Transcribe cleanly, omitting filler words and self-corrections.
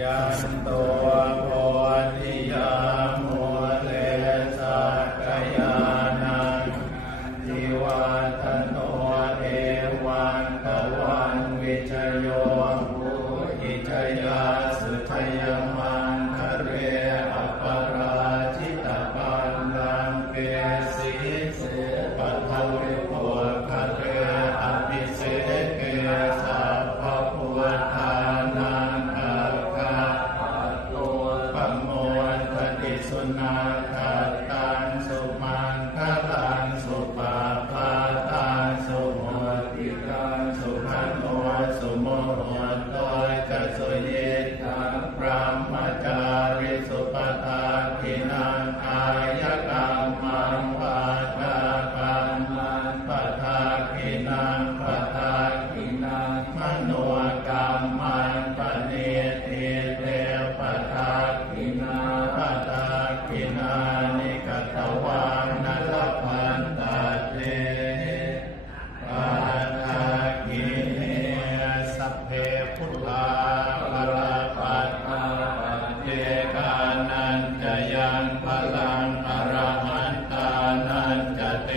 ยันโตโพธิยาโมเลสักกายานังจิวัฒโนเอวันตวันวิจโยภูอิจยาสุทยมังคะเรอปราชิตปันลังเกสีปัทวิโภคะเรอภิเศษเกสัพพพุทธานังอาคาปโมทติสุนาคัตตังสุมังคลังสุปาปาตังสุโมติตังสุขันโนสุโมโหโตจัสสุเยตังพระมจาริสุปตาทินังกายกรรมังวาจากรรมังปทาคินังปทาคินังมโนกรรมังปณิทิเตปทาคินาปทาคินานิกตวานัลพันตเตปทาคิเนสัพเพพุทธาภรปัตตาเจกานันจะยังพลังอรหันตานันจะเต